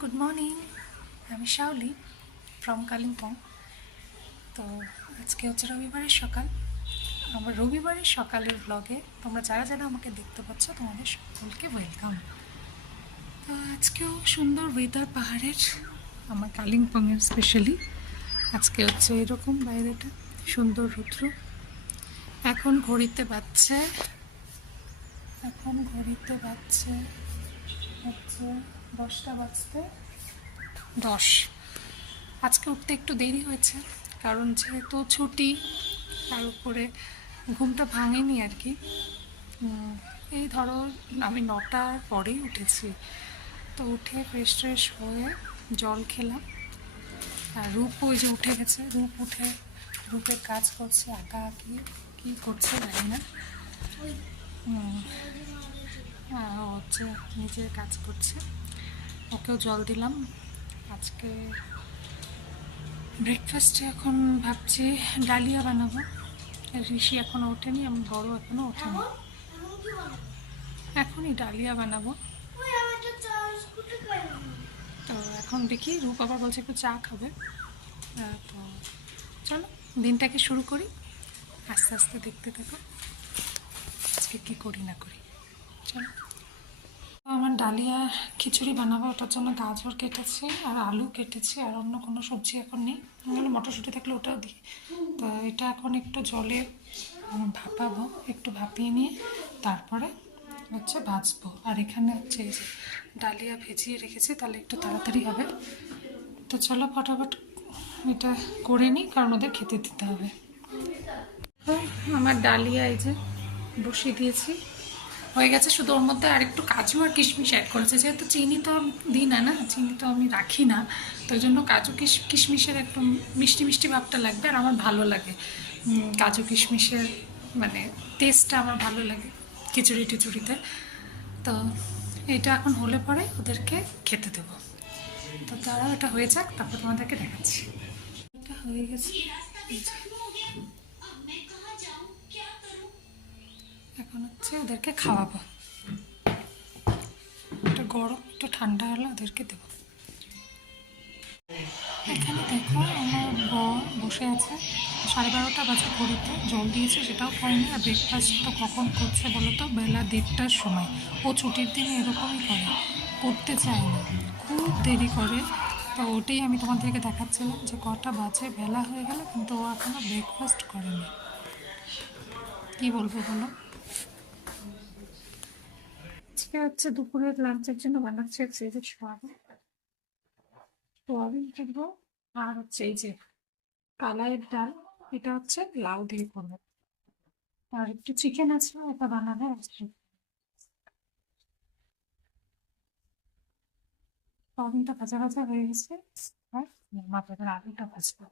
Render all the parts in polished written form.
Good morning, আমি Shaoli from Kalimpong. তো আজকে হচ্ছে রবিবারের সকাল। আমার রবিবারের সকালের ব্লগে তোমরা যারা যারা আমাকে দেখতে পাচ্ছ তোমাদের সকলকে ওয়েলকাম। তো আজকেও সুন্দর ওয়েদার পাহাড়ের, আমার কালিম্পংয়ের স্পেশালি। আজকে হচ্ছে এরকম বাইরেটা সুন্দর রুদ্র। এখন ঘড়িতে বাজছে হচ্ছে 10টা বাজতে 10। আজকে উঠতে একটু দেরি হয়েছে, কারণ যেহেতু ছুটি, তার উপরে ঘুমটা ভাঙেনি আর কি। এই ধরো আমি 9টার পরেই উঠেছি। তো উঠে ফ্রেশ ট্রেশ হয়ে জল খেলাম। আর রূপ ওই যে উঠে গেছে, রূপের কাজ করছে, আঁকা আঁকি কী করছে জানি না। ও হচ্ছে নিজের কাজ করছে, ওকেও জল দিলাম। আজকে ব্রেকফাস্টে এখন ভাবছি ডালিয়া বানাবো। ঋষি এখনও ওঠেনি, আমি বড় এখনও ওঠেনি। এখনই ডালিয়া বানাবো। তো এখন দেখি, রূপ আবার বলছে একটু চা খাবে। তো চলো দিনটাকে শুরু করি, আস্তে আস্তে দেখতে থাকো আজকে কী করি না করি। চলো, আমার ডালিয়া খিচুড়ি বানাবো, ওটার জন্য গাজর কেটেছি আর আলু কেটেছি, আর অন্য কোনো সবজি এখন নেই। মানে মটরশুঁটি থাকলে ওটাও দিই। তো এটা এখন একটু জলে ভাপাবো, একটু ভাপিয়ে নিয়ে তারপরে হচ্ছে ভাজবো। আর এখানে হচ্ছে এই যে ডালিয়া ভেজিয়ে রেখেছি, তাহলে একটু তাড়াতাড়ি হবে। তো চলো ফটাফট এটা করে নিই, কারণ ওদের খেতে দিতে হবে। আমার ডালিয়া এই যে বসিয়ে দিয়েছি, হয়ে গেছে। শুধু ওর মধ্যে আর একটু কাজু আর কিশমিশ অ্যাড করেছে, যেহেতু চিনি তো দিই না, চিনি তো আমি রাখি না। তো ওই জন্য কাজু কিশমিশের একটু মিষ্টি মিষ্টি ভাবটা লাগবে, আর আমার ভালো লাগে কাজু কিশমিশের, মানে টেস্টটা আমার ভালো লাগে খিচুড়ি টিচুড়িতে। তো এটা এখন হলে পরে ওদেরকে খেতে দেবো। তো তারাও এটা হয়ে যাক, তারপর তোমাদেরকে দেখাচ্ছি। এটা হয়ে গেছে, এখন হচ্ছে ওদেরকে খাওয়াবো। এটা গরম, একটু ঠান্ডা হলে ওদেরকে দেবো। এখানে দেখো আমার বর বসে আছে, 12:30 বাজে ঘড়িতে, জল দিয়েছে সেটাও খায়নি। আর ব্রেকফাস্ট তো কখন করছে বলো তো, বেলা 1:30টার সময়। ও ছুটির দিনে এরকমই করে, করতে চায় না, খুব দেরি করে। তো ওটাই আমি তোমাদেরকে দেখাচ্ছিলাম যে কটা বাজে, বেলা হয়ে গেল কিন্তু ও এখনও ব্রেকফাস্ট করেনি। কী বলবো বলো। আজকে হচ্ছে দুপুরের লাঞ্চের জন্য বানাচ্ছে হচ্ছে এই যে সোয়াবিন করবো, আর হচ্ছে এই যে কালাইয়ের ডাল, এটা হচ্ছে লাউ দিয়ে করবো। আর একটু চিকেন আছে, ওটা বানাবে আজকে। সোয়াবিনটা ভাজা ভাজা হয়ে গেছে, আর মাথার আলুটা ভাজবো।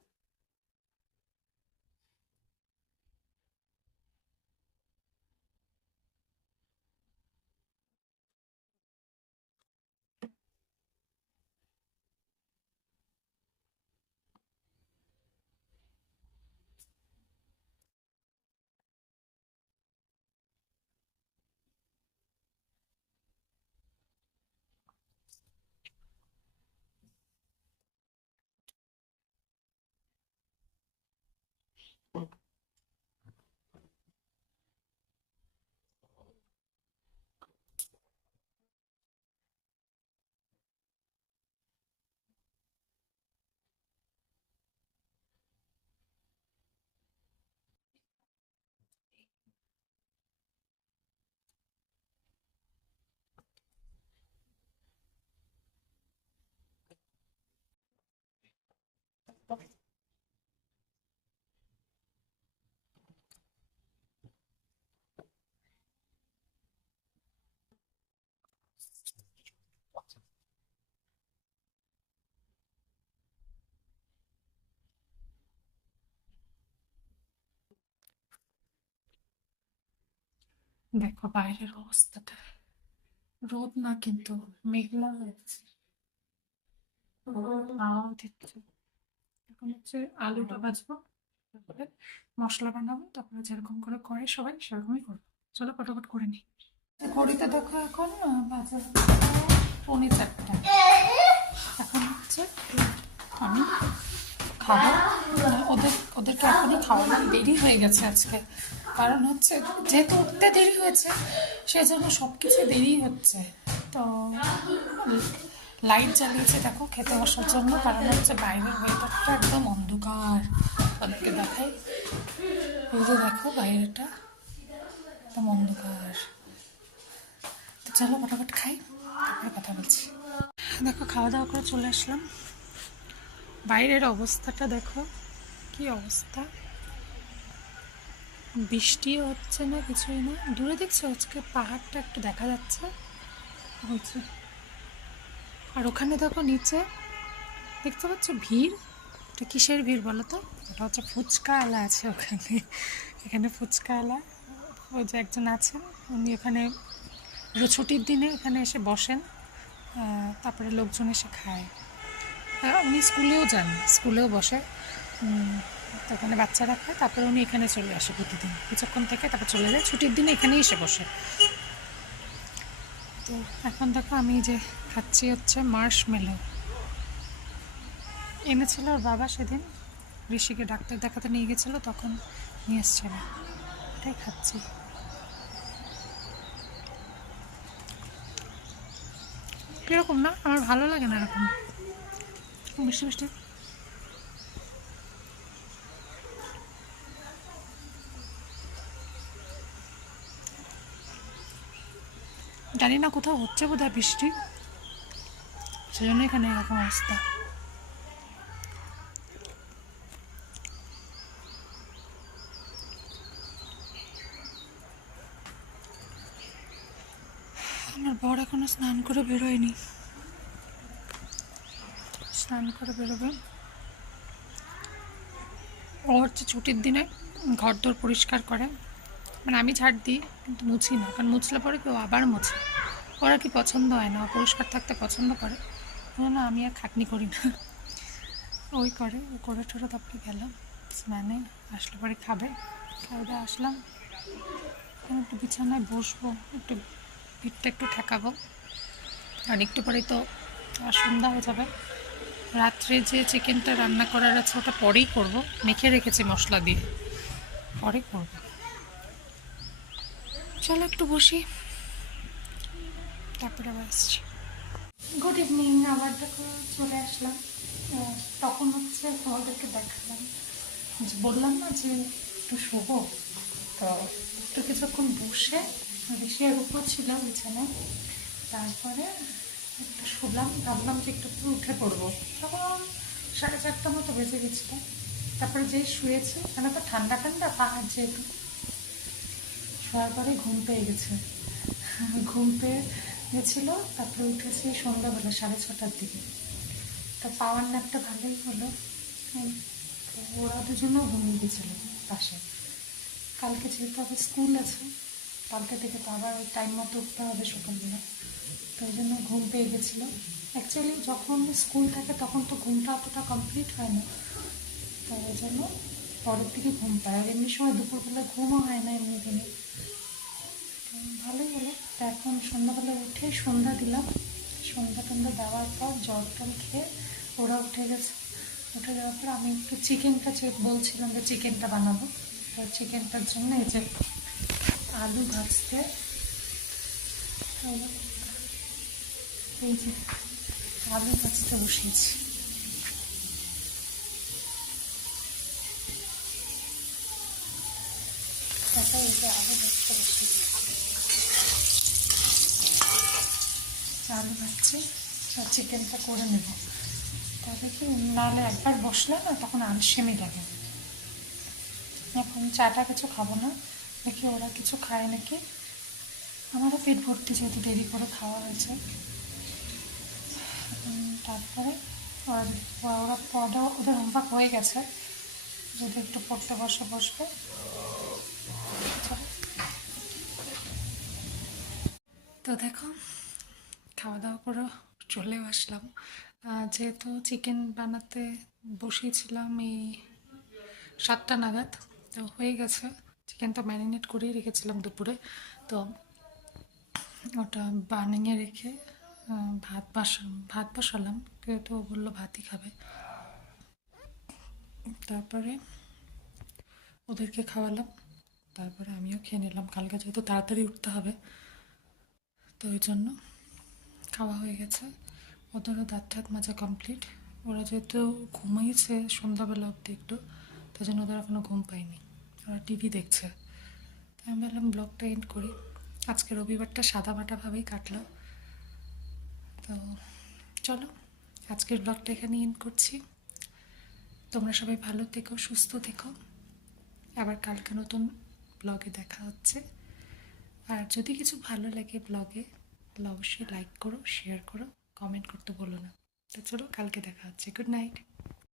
দেখো বাইরের অবস্থাটা, রোদ না কিন্তু মেঘলা হয়েছে, হাওয়া দিচ্ছে। এখন হচ্ছে আলুটা ভাজবো, তারপরে মশলা বানাবো, তারপরে যেরকম করে সবাই সেরকমই করবো। চলো ফটাফট করে নিই। ঘড়িতে দেখো এখন বাজে হচ্ছে 4:45। এখন হচ্ছে আমি খাবো। ওদেরকে এখনই খাওয়ানো দেরি হয়ে গেছে আজকে, কারণ হচ্ছে যেহেতু উঠতে দেরি হয়েছে সেজন্য সব কিছু দেরি হচ্ছে। তো লাইট জ্বালিয়েছে দেখো খেতে বসার জন্য, কারণ হচ্ছে বাইরের ওয়েদারটা একদম অন্ধকার। ওদেরকে দেখাই, এই যে দেখো বাইরেটা একদম অন্ধকার। তো চলো ফটাফট খাই, তারপরে কথা বলছি। দেখো খাওয়া দাওয়া করে চলে আসলাম, বাইরের অবস্থাটা দেখো কি অবস্থা, বৃষ্টিও হচ্ছে না কিছুই না। দূরে দেখছো আজকে পাহাড়টা একটু দেখা যাচ্ছে হচ্ছে, আর ওখানে দেখো নিচে দেখতে পাচ্ছ ভিড়, এটা কিসের ভিড় বলো তো? ওটা হচ্ছে ফুচকা আলা আছে ওখানে, এখানে ফুচকা আলা ওই যে একজন আছেন, উনি এখানে ছুটির দিনে এখানে এসে বসেন, তারপরে লোকজন এসে খায়। উনি স্কুলেও যান, স্কুলেও বসে, তো ওখানে বাচ্চারা খায়, তারপরে উনি এখানে চলে আসে প্রতিদিন কিছুক্ষণ থেকে, তারপর চলে যায়, ছুটির দিনে এখানেই এসে বসে। তো এখন দেখো আমি যে খাচ্ছি হচ্ছে মার্শমেলো, এনেছিল ওর বাবা সেদিন, ঋষিকে ডাক্তার দেখাতে নিয়ে গেছিলো তখন নিয়ে এসছিল, এটাই খাচ্ছি। কীরকম না, আমার ভালো লাগে না এরকম মিষ্টি মিষ্টি। জানি না কোথাও হচ্ছে বোধহয় বৃষ্টি, সেজন্য এখানে এরকম অবস্থা। আমার বর এখনো স্নান করে বেরোয়নি, স্নান করে বেরোবে। ও হচ্ছে ছুটির দিনে ঘর দোর পরিষ্কার করে, মানে আমি ঝাড় দিই কিন্তু মুছি না, কারণ মুছলে পরে কেউ আবার মুছে, ওরা কি পছন্দ হয় না, ও পরিষ্কার থাকতে পছন্দ করে, না আমি আর খাটনি করি না, ওই করে, ও করে টোরে তারপরে গেলাম স্নানে, আসলে পরে খাবে, খাওয়া দাওয়া আসলাম, এখন একটু বিছানায় বসবো, একটু পিঠটা একটু ঠেকাবো, আর একটু পরেই তো সন্ধ্যা হয়ে যাবে। রাত্রে যে চিকেনটা রান্না করার আছে ওটা পরেই করব, মেখে রেখেছি মশলা দিয়ে, পরে করব। চলো একটু বসি, তারপরে আবার আসছি। গুড ইভিনিং, আবার দেখো চলে আসলাম। তখন হচ্ছে তোমাদেরকে দেখালাম, যে বললাম না যে একটু শোবো, তো একটু কিছুক্ষণ বসে ঋষির উপর ছিল বিছানায়, তারপরে একটু শুলাম, ভাবলাম যে একটু উঠে পড়বো, তখন 4:30 মতো বেজে গেছিল। তারপরে যেই শুয়েছি, মানে তো ঠান্ডা ঠান্ডা পাহাড় যেহেতু, শোয়ার পরে ঘুম পেয়ে গেছে, ঘুম পেয়ে গেছিলো, তারপরে উঠেছি সন্ধ্যাবেলা 6:30টার দিকে। তো পাওয়ার ন্যাপটা ভালোই হলো, ওরা দুজনেও ঘুমিয়ে গেছিল পাশে। কালকে যেহেতু আবার স্কুল আছে, কালকে থেকে তো আবার ওই টাইম মতো উঠতে হবে সকালবেলা, তো ওই জন্য ঘুম পেয়ে গেছিলো। অ্যাকচুয়ালি যখন স্কুল থাকে তখন তো ঘুমটা অতটা কমপ্লিট হয় না, তো ওই জন্য পরের দিকে ঘুম পায়, আর এমনি সময় দুপুরবেলা ঘুমও হয় না এমনি দিনে। তো ভালোই হলো। তো এখন সন্ধ্যাবেলা উঠে সন্ধ্যা দিলাম, সন্ধ্যা টন্ধ্যা দেওয়ার পর জল টল খেয়ে ওরা উঠে গেছে, উঠে যাওয়ার পর আমি একটু চিকেনটা বলছিলাম যে চিকেনটা বানাবো, তো চিকেনটার জন্য এই যে আলু ভাজতে, এই যে আলু ভাজতে বসিয়েছি। তারপর এই যে আলু ভাজতে বসিয়েছি, আলু ভাজছি আর চিকেনটা করে নেব, তাহলে কি নাহলে একবার বসলে না তখন আলসেমি লাগে। এখন চাটা কিছু খাবো না, দেখি ওরা কিছু খায় নাকি, আমারও পেট ভর্তি যেহেতু দেরি করে খাওয়া হয়েছে। তারপরে ওরা পড়া, ওদের হোমওয়ার্ক হয়ে গেছে, যদি একটু পড়তে বসবে। তো দেখো খাওয়া দাওয়া করে চলেও আসলাম, যেহেতু চিকেন বানাতে বসিয়েছিলাম এই 7টা নাগাদ, তো হয়ে গেছে, চিকেনটা ম্যারিনেট করেই রেখেছিলাম দুপুরে, তো ওটা বানিয়ে রেখে ভাত বসালাম, কেউ তো বললো ভাতই খাবে। তারপরে ওদেরকে খাওয়ালাম, তারপরে আমিও খেয়ে নিলাম। কালকে যেহেতু তাড়াতাড়ি উঠতে হবে, তো ওই জন্য খাওয়া হয়ে গেছে। ওদেরও দাঁত ঠাত মাজা কমপ্লিট। ওরা যেহেতু ঘুমিয়েছে সন্ধ্যাবেলা অবধি একটু, তাই জন্য ওদের এখনও ঘুম পায়নি, ওরা টিভি দেখছে। তাই আমি ভাবলাম ব্লগটা এন্ড করি। আজকে রবিবারটা সাদামাটাভাবেই কাটলো। তো চলো, আজকের ব্লগটা এখানে এন্ড করছি। তোমরা সবাই ভালো থেকো, সুস্থ থেকো। আবার কালকে নতুন ব্লগে দেখা হচ্ছে। আর যদি কিছু ভালো লাগে ব্লগে, তাহলে অবশ্যই লাইক করো, শেয়ার করো, কমেন্ট করতে বলো না। তো চলো, কালকে দেখা হচ্ছে। Good night.